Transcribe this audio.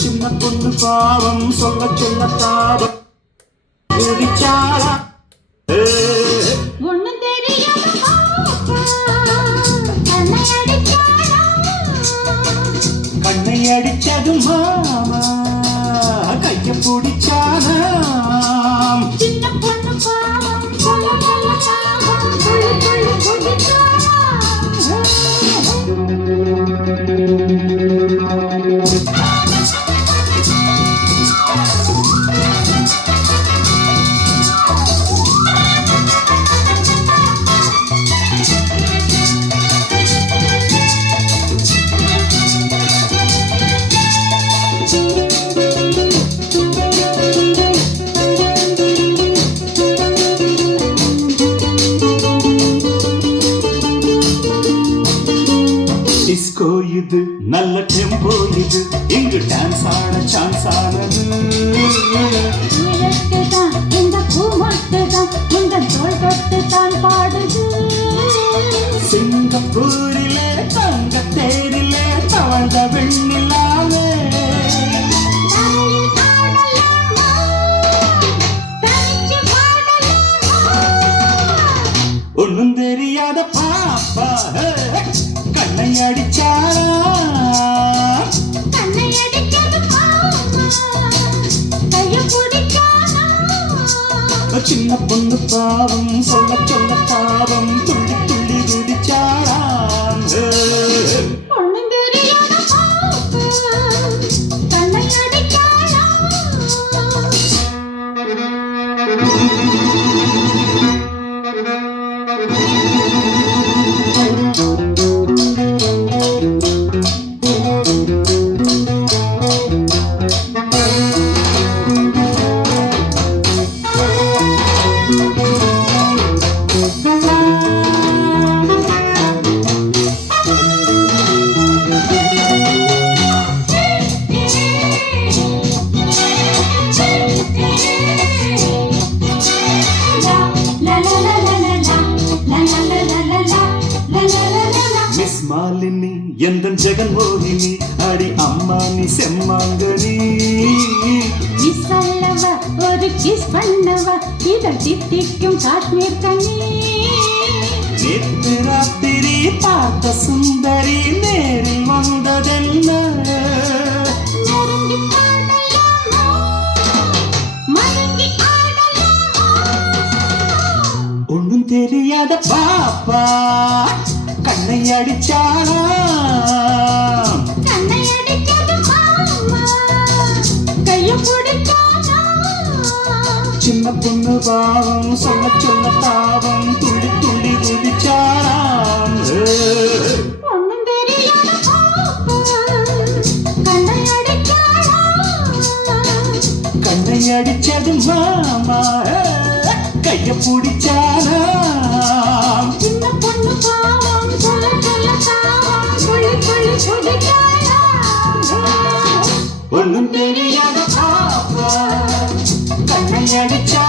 சின்ன பொண்ணு பாவம் சொல்ல சொல்ல தாபம் குடிச்சாரா ஒண்ணு கண்ணை அடிச்சது மாமா கைய பிடிச்சானா சின்ன பொண்ணு பாவம் சொல்ல சொல்ல தாபம் துள்ளி துள்ளி குதிச்சாரா டிஸ்கோ இது நல்ல டெம்போ இது இங்கு டான்ஸ் ஆட சான்ஸ் ஆனது இந்த பூ மட்டுதான் இந்த தோல் தொட்டு தான் பாடுது சிங்கப்பூரிலே தங்க தேரிலே தவழ்ந்த வெண்ணிலாவே ஒன்னும் தெரியாத பாப்பா கண்ணை அடிச்சாரா சின்ன பொண்ணு பாவம் சொல்ல சொல்ல தாவம் துள்ளி துள்ளி குதிச்சாராம் மிஸ் மாலினி எந்தன் ஜெகன்மோகினி அடி அம்மா நீ செம்மாங்கனி மிஸ் அல்லவ ஒரு கிஸ் பண்ணவ இதழ் தித்திக்கும் காஷ்மீர் கனி நேற்று ராத்திரி பார்த்த சுந்தரி நேரில் வந்ததென்ன ஒன்னும் தெரியாத பாப்பா கண்ணை அடிச்சானா சின்ன பொண்ணு பாவம் சொல்ல சொல்ல தாவம் துள்ளி துள்ளி குதிச்சாராம் கண்ணை அடிச்சது மாமா கைய பிடிச்சானா சின்ன பொண்ணு பாவம் சொல்ல சொல்ல தாவம் துள்ளி துள்ளி குதிச்சாரா ஒன்னும் தெரியாத பாப்பா கண்ணை அடிச்சா